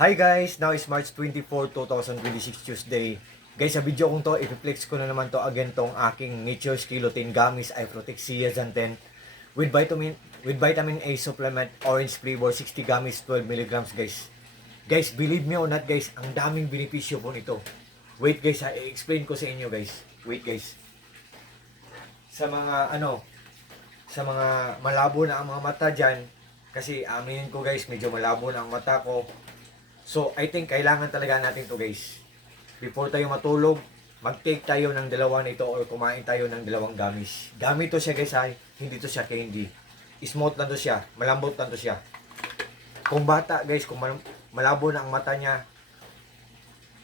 Hi guys! Now is March 24, 2026 Tuesday. Guys, sa video kong to, i-flex ko na naman to again tong aking Nature's Kilotin Gummies I Protect Zeaxanthin with vitamin A supplement, orange flavor, 60 gummies, 12 milligrams guys. Guys, believe me or not guys, ang daming benepisyo po nito. Wait guys ha, i-explain ko sa inyo guys. Wait guys. Sa mga malabo na ang mga mata dyan, kasi aminin ko guys, medyo malabo na ang mata ko. So, I think kailangan talaga natin to guys. Before tayo matulog, mag-take tayo ng dalawa nito or kumain tayo ng dalawang gummies. Dami to siya guys ha, hindi to siya candy. Smooth lang to siya, malambot lang to siya. Kung bata guys, kung malabo na ang mata niya,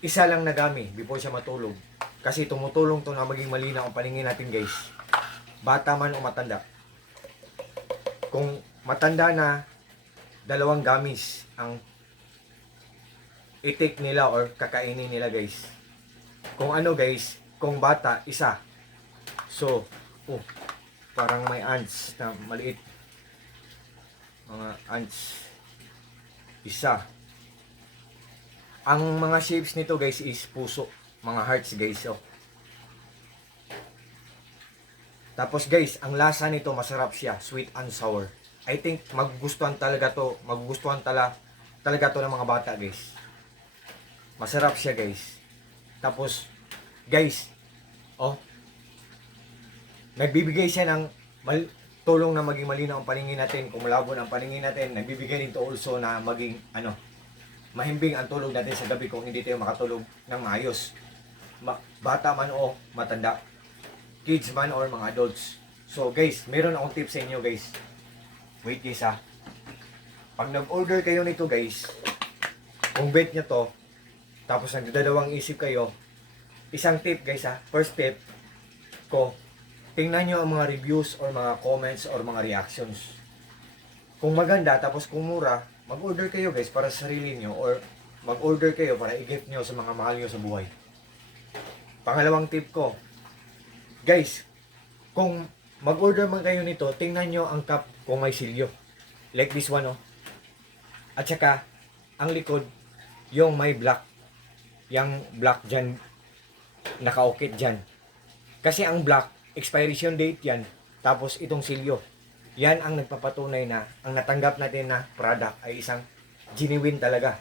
isa lang na gummy before siya matulog. Kasi tumutulong to na maging malinaw ang paningin natin guys. Bata man o matanda. Kung matanda na, dalawang gummies ang i-take nila or kakainin nila guys. Kung ano guys, kung bata, isa. So, parang may ants na maliit. Mga ants. Isa. Ang mga shapes nito guys is puso. Mga hearts guys. Tapos guys, ang lasa nito masarap siya. Sweet and sour. I think magugustuhan talaga to ng mga bata guys. Masarap siya guys. Tapos guys, nagbibigay siya ng tulong na maging malinaw ang paningin natin. Kung malabo ang paningin natin, nagbibigay din to also na maging mahimbing ang tulog natin sa gabi kung hindi tayo makatulog ng maayos. Bata man o matanda, kids man or mga adults. So guys, meron akong tips sa inyo guys. Wait guys ha. Pag nag-order kayo nito guys, kung bet nyo to, tapos nagdadalawang isip kayo, isang tip guys ha, first tip ko, tingnan nyo ang mga reviews or mga comments or mga reactions. Kung maganda, tapos kung mura, mag-order kayo guys para sa sarili nyo or mag-order kayo para i-gift nyo sa mga mahal nyo sa buhay. Pangalawang tip ko, guys, kung mag-order man kayo nito, tingnan nyo ang cup kung may silyo. Like this one At saka, ang likod, yung may black. Yung black dyan, nakaukit dyan. Kasi ang black, expiration date yan, tapos itong silyo. Yan ang nagpapatunay na ang natanggap natin na product ay isang genuine talaga.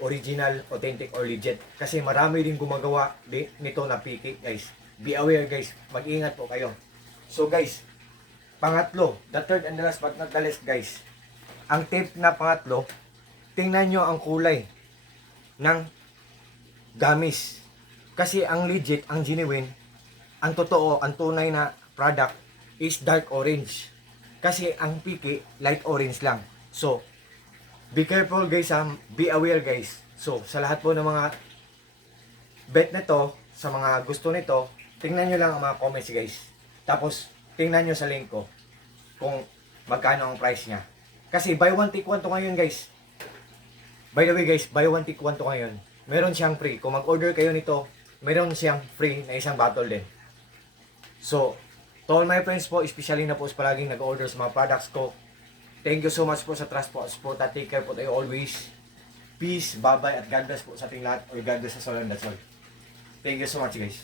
Original, authentic, or legit. Kasi marami din gumagawa nito na piki guys. Be aware guys, mag-ingat po kayo. So guys, pangatlo, the third and the last but not the least guys. Ang tip na pangatlo, tingnan nyo ang kulay ng gummies. Kasi ang legit, ang genuine, ang totoo, ang tunay na product is dark orange. Kasi ang piki, light orange lang. So, be careful guys be aware guys. So, sa lahat po ng mga bet nito, sa mga gusto nito, tingnan nyo lang ang mga comments guys. Tapos, tingnan nyo sa link ko kung magkano ang price niya. Kasi buy one take one to ngayon guys. By the way guys, buy one take one to ngayon. Meron siyang free. Kung mag-order kayo nito, meron siyang free na isang bottle din. So, to all my friends po, especially na po palaging nag-order sa mga products ko, thank you so much po sa trust po, support at take care po tayo always. Peace, bye-bye, at God bless po sa ating lahat, or God bless us all and that's all. Thank you so much guys.